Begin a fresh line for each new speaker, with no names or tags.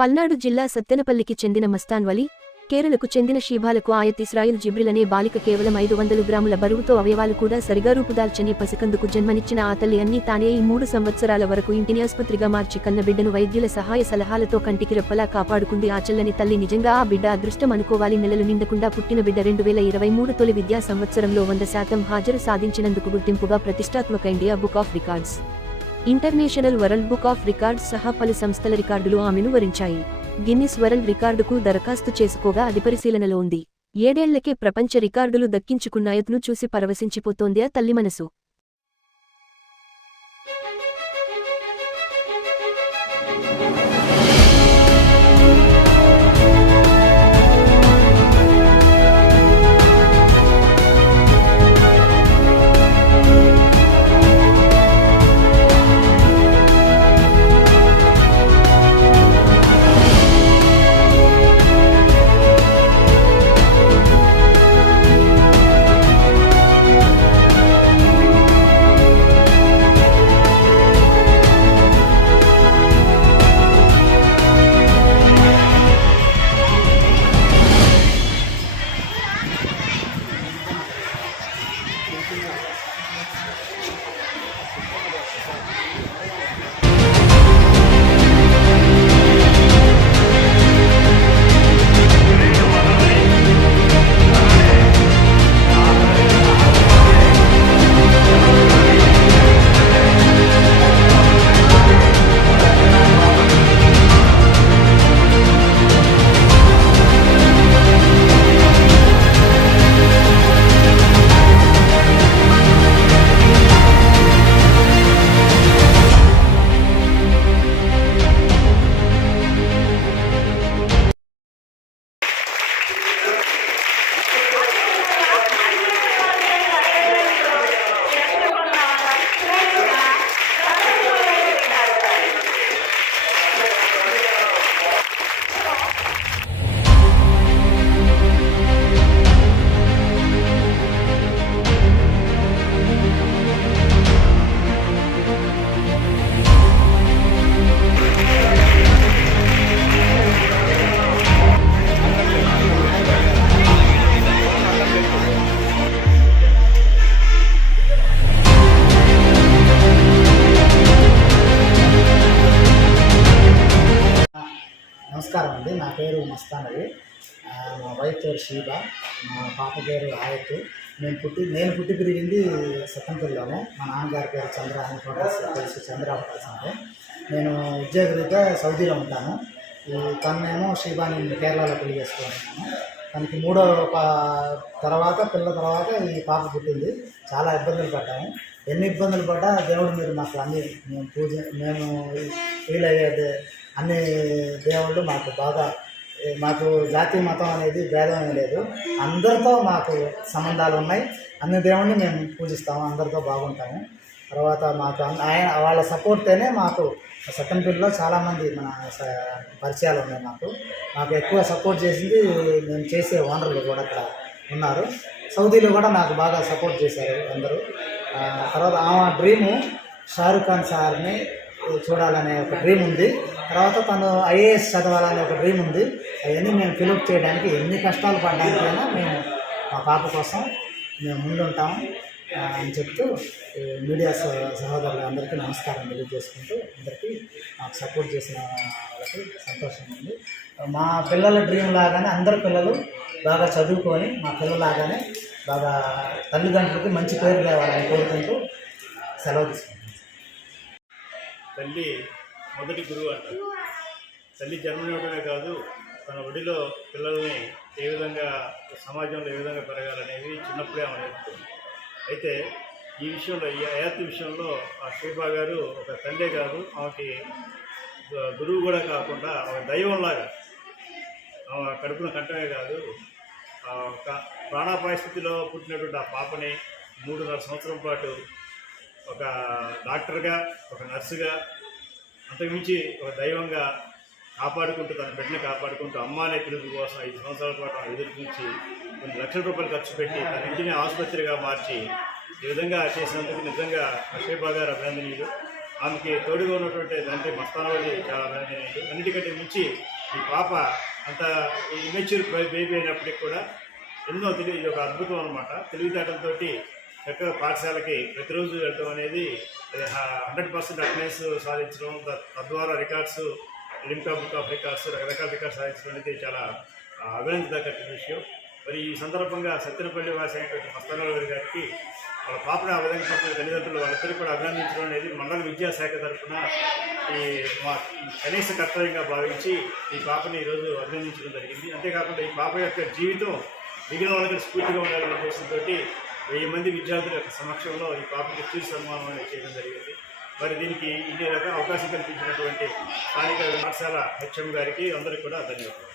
పల్నాడు జిల్లా సత్తెనపల్లికి చెందిన మస్తాన్ వలి కేరళకు చెందిన షీబాలకు ఆయత్ ఇస్రాయిల్ జిబ్రిల్ అనే బాలిక కేవలం ఐదు వందలు గ్రాముల బరువుతో అవయవాలు కూడా సరిగా రూపుదాల్చని పసికందుకు జన్మనిచ్చిన ఆ తల్లి అన్ని తానే ఈ మూడు సంవత్సరాల వరకు ఇంటిని ఆసుపత్రిగా మార్చి కన్న బిడ్డను వైద్యుల సహాయ సలహాలతో కంటికి రెప్పలా కాపాడుకుంది ఆ చెల్లని తల్లి. నిజంగా ఆ బిడ్డ అదృష్టం అనుకోవాలి. నెలలు నిండకుండా పుట్టిన బిడ్డ రెండు వేల ఇరవై మూడు తొలి విద్యా సంవత్సరంలో వంద శాతం హాజరు సాధించినందుకు గుర్తింపుగా ప్రతిష్టాత్మక India book of records. International world book of records సహా పలు సంస్థల రికార్డులు ఆమెను వరించాయి. గిన్నిస్ వరల్డ్ రికార్డుకు దరఖాస్తు చేసుకోగా అది పరిశీలనలో ఉంది. ఏడేళ్ళకే ప్రపంచ రికార్డులు దక్కించుకున్నాయత్ను చూసి పరవశించిపోతోంది ఆ తల్లి మనసు.
నమస్కారం అండి పేరు మస్తానవి మా వైఫ్ పేరు షీబా మా పాప పేరు ఆయత్ నేను పుట్టి నేను పుట్టి పెరిగింది సత్తంపల్లిలోనే. మా నాన్నగారి పేరు చంద్ర అని కూడా తెలుసు చంద్ర అవకాశం అంటే నేను ఉద్యోగరీత్యా సౌదీలో ఉంటాను. తను తనేమో షీబాని కేరళలో పెళ్ళి చేసుకుంటున్నాను. తనకి మూడో తర్వాత పిల్ల తర్వాత ఈ పాప పుట్టింది. చాలా ఇబ్బందులు పడ్డాము. ఎన్ని ఇబ్బందులు పడ్డా దేవుడు మీరు మాకు అన్ని మేము పూజ మేము ఫీల్ అయ్యేది అన్ని దేవుళ్ళు మాకు బాగా మాకు జాతి మతం అనేది భేదం ఏం లేదు. అందరితో మాకు సంబంధాలు ఉన్నాయి. అన్ని దేవుణ్ణి మేము పూజిస్తాము అందరితో బాగుంటాము. తర్వాత మాకు అన్- ఆయన వాళ్ళ సపోర్ట్తోనే మాకు సత్తంపల్లిలో చాలామంది మన స- పరిచయాలు ఉన్నాయి మాకు. మాకు ఎక్కువ సపోర్ట్ చేసింది మేము చేసే ఓనర్లు కూడా అక్కడ ఉన్నారు. సౌదీలో కూడా నాకు బాగా సపోర్ట్ చేశారు అందరూ. తర్వాత ఆమె డ్రీము షారుఖ్ ఖాన్ సార్ని చూడాలనే ఒక డ్రీమ్ ఉంది. తర్వాత తను ఐఏఎస్ చదవాలని ఒక డ్రీమ్ ఉంది. అవన్నీ మేము ఫిలప్ చేయడానికి ఎన్ని కష్టాలు పడ్డానికైనా మేము మా పాప కోసం మేము ముందుంటాం అని చెప్తూ మీడియా సహోదరులు అందరికీ నమస్కారం తెలియజేసుకుంటూ అందరికీ మాకు సపోర్ట్ చేసిన వాళ్ళకి సంతోషంగా ఉంది. మా పిల్లల డ్రీమ్ లాగానే అందరు పిల్లలు బాగా చదువుకొని మా పిల్లలాగానే బాగా తల్లిదండ్రులకి మంచి పేరు తేవాలని కోరుకుంటూ సెలవు తీసుకుంటాం
తల్లి మొదటి గురువు అంటారు తల్లి జన్మనివ్వడమే కాదు తన ఒడిలో పిల్లల్ని ఏ విధంగా సమాజంలో ఏ విధంగా పెరగాలనేది చిన్నప్పుడే ఆమె నేర్పుతుంది అయితే ఈ విషయంలో ఈ ఆయాతి విషయంలో ఆ శోభా గారు ఒక తండ్రే కాదు ఆమెకి గురువు కూడా కాకుండా ఒక దైవంలాగా ఆమె కడుపున కంటమే కాదు ఆ ఒక ప్రాణాపాయ స్థితిలో పుట్టినటువంటి ఆ పాపని మూడున్నర సంవత్సరం పాటు ఒక డాక్టర్గా ఒక నర్సుగా అంతకుమించి ఒక దైవంగా కాపాడుకుంటూ తన బిడ్డని కాపాడుకుంటూ అమ్మ అనే పిలుపు కోసం ఐదు సంవత్సరాల పాటు ఆమె ఎదురు నుంచి కొన్ని లక్షల రూపాయలు ఖర్చు పెట్టి తన ఇంటిని ఆసుపత్రిగా మార్చి ఈ విధంగా చేసినందుకు నిజంగా అక్షయ్ గారు అభినందనీయులు. ఆమెకి తోడుగా ఉన్నటువంటి తండ్రి మస్తానవల్లి చాలా అభినందనీయులు. అన్నిటికంటే మించి ఈ పాప అంత ఇమెచ్యూర్ బేబీ అయినప్పటికీ కూడా ఎన్నో తెలివి ఇది ఒక అద్భుతం అనమాట తెలివితేటలతోటి చక్కగా పాఠశాలకి ప్రతిరోజు వెళ్ళడం అనేది హండ్రెడ్ పర్సెంట్ అటెండెన్స్ సాధించడం తద్వారా records Limca book of records రకరకాల రికార్డ్స్ సాధించడం అనేది చాలా అభినందించదగ్గ విషయం. మరి ఈ సందర్భంగా సత్యనపల్లి వాసి అయినటువంటి గారి గారికి వాళ్ళ పాపను ఆ విధంగా చూసిన తల్లిదండ్రులు వాళ్ళిద్దరు కూడా అభినందించడం అనేది మండల విద్యాశాఖ తరఫున ఈ మా కనీస కర్తవ్యంగా భావించి ఈ పాపని ఈరోజు అభినందించడం జరిగింది. అంతేకాకుండా ఈ పాప యొక్క జీవితం మిగిలిన వాళ్ళకి స్ఫూర్తిగా ఉండాలనే ఉద్దేశంతో వెయ్యి మంది విద్యార్థుల యొక్క సమక్షంలో ఈ పాపకి చిరు సన్మానం అనేది చేయడం జరిగింది. మరి దీనికి ఇన్ని రకాల అవకాశం కల్పించినటువంటి స్థానిక పాఠశాల హెచ్ఎం గారికి అందరికీ కూడా ధన్యవాదాలు.